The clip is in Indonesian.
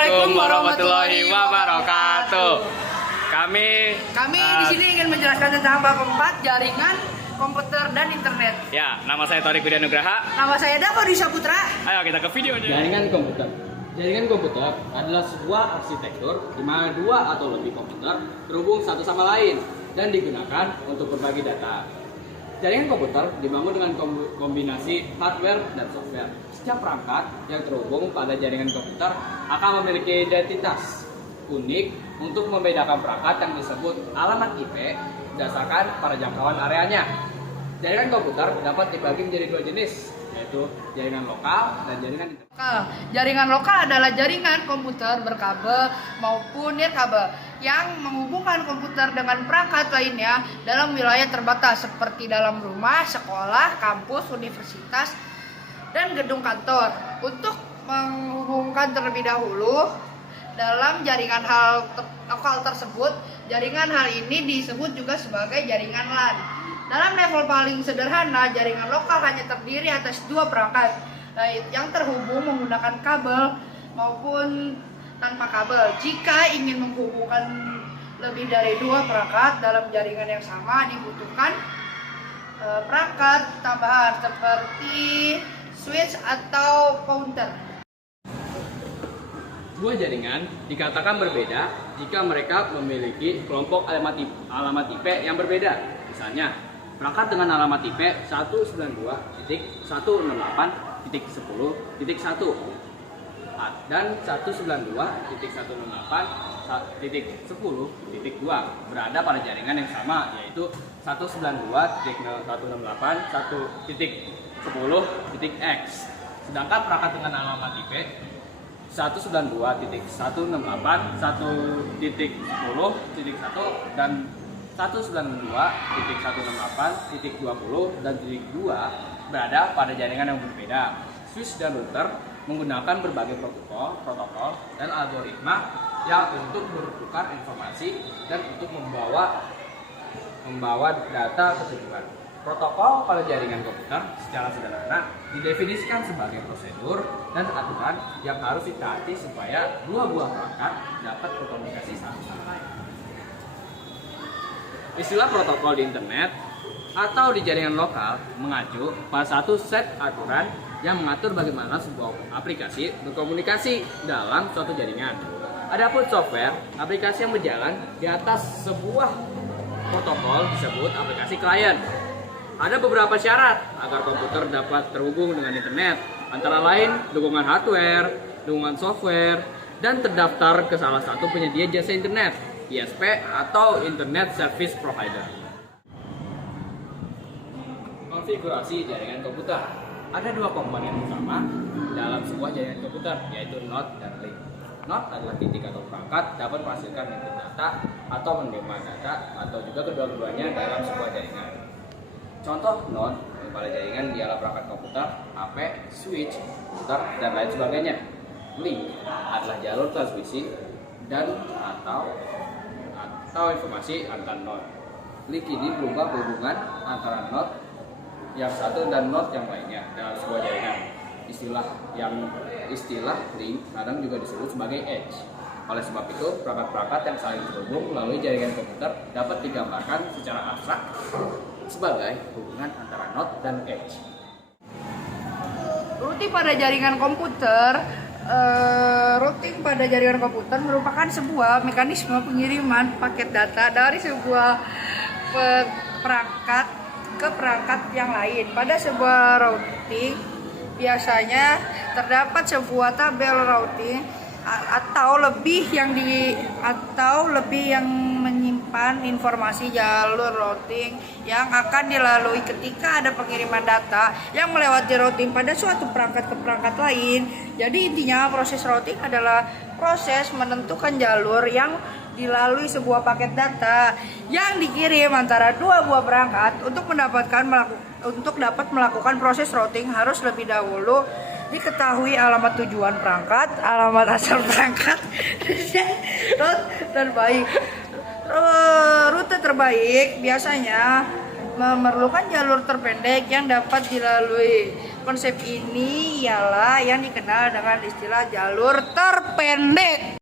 Assalamualaikum warahmatullahi wabarakatuh. Kami di sini ingin menjelaskan tentang bab 4 jaringan komputer dan internet. Ya, nama saya Thorik Widya Nugraha. Nama saya Dako Disa Putra. Ayo kita ke videonya. Jaringan komputer. Jaringan komputer adalah sebuah arsitektur di mana dua atau lebih komputer terhubung satu sama lain dan digunakan untuk berbagi data. Jaringan komputer dibangun dengan kombinasi hardware dan software. Setiap perangkat yang terhubung pada jaringan komputer akan memiliki identitas unik untuk membedakan perangkat yang disebut alamat IP berdasarkan pada jangkauan areanya. Jaringan komputer dapat dibagi menjadi dua jenis, yaitu jaringan lokal dan jaringan internet. Jaringan lokal adalah jaringan komputer berkabel maupun nirkabel yang menghubungkan komputer dengan perangkat lainnya dalam wilayah terbatas seperti dalam rumah, sekolah, kampus, universitas, dan gedung kantor. Untuk menghubungkan terlebih dahulu dalam jaringan lokal tersebut, jaringan hal ini disebut juga sebagai jaringan LAN. Dalam level paling sederhana, jaringan lokal hanya terdiri atas dua perangkat yang terhubung menggunakan kabel maupun tanpa kabel. Jika ingin menghubungkan lebih dari dua perangkat dalam jaringan yang sama, dibutuhkan perangkat tambahan seperti switch atau counter. Dua jaringan dikatakan berbeda jika mereka memiliki kelompok alamat IP yang berbeda. Misalnya, perangkat dengan alamat IP 192.168.10.1 dan 192.168.10.2 berada pada jaringan yang sama, yaitu 192.168.10.x. Sedangkan perangkat dengan alamat IP 192.168.1.10.1 dan 192.168.20 dan 2 berada pada jaringan yang berbeda. Switch dan router menggunakan berbagai protokol dan algoritma yang untuk bertukar informasi dan untuk membawa data ke tujuan. Protokol pada jaringan komputer secara sederhana didefinisikan sebagai prosedur dan aturan yang harus ditaati supaya dua buah perangkat dapat berkomunikasi satu sama lain. Istilah protokol di internet atau di jaringan lokal mengacu pada satu set aturan yang mengatur bagaimana sebuah aplikasi berkomunikasi dalam suatu jaringan. Adapun software, aplikasi yang berjalan di atas sebuah protokol disebut aplikasi klien. Ada beberapa syarat agar komputer dapat terhubung dengan internet, antara lain dukungan hardware, dukungan software, dan terdaftar ke salah satu penyedia jasa internet, ISP atau Internet Service Provider. Konfigurasi jaringan komputer. Ada dua komponen utama dalam sebuah jaringan komputer, yaitu node dan link. Node adalah titik atau perangkat dapat menghasilkan input data atau menerima data, atau juga kedua-duanya dalam sebuah jaringan. Contoh node pada jaringan ialah perangkat komputer, HP, switch, router, dan lain sebagainya. Link adalah jalur transmisi dan atau informasi antar node. Link ini berupa hubungan antara node yang satu dan node yang lainnya dalam sebuah jaringan. Istilah link kadang juga disebut sebagai edge. Oleh sebab itu, perangkat-perangkat yang saling terhubung melalui jaringan komputer dapat digambarkan secara abstrak sebagai hubungan antara node dan edge. Routing pada jaringan komputer merupakan sebuah mekanisme pengiriman paket data dari sebuah perangkat ke perangkat yang lain. Pada sebuah routing biasanya terdapat sebuah tabel routing atau lebih yang menyimpan informasi jalur routing yang akan dilalui ketika ada pengiriman data yang melewati routing pada suatu perangkat ke perangkat lain. Jadi intinya proses routing adalah proses menentukan jalur yang dilalui sebuah paket data yang dikirim antara dua buah perangkat. Untuk dapat melakukan proses routing harus lebih dahulu diketahui alamat tujuan perangkat, alamat asal perangkat, rute terbaik biasanya memerlukan jalur terpendek yang dapat dilalui. Konsep ini ialah yang dikenal dengan istilah jalur terpendek.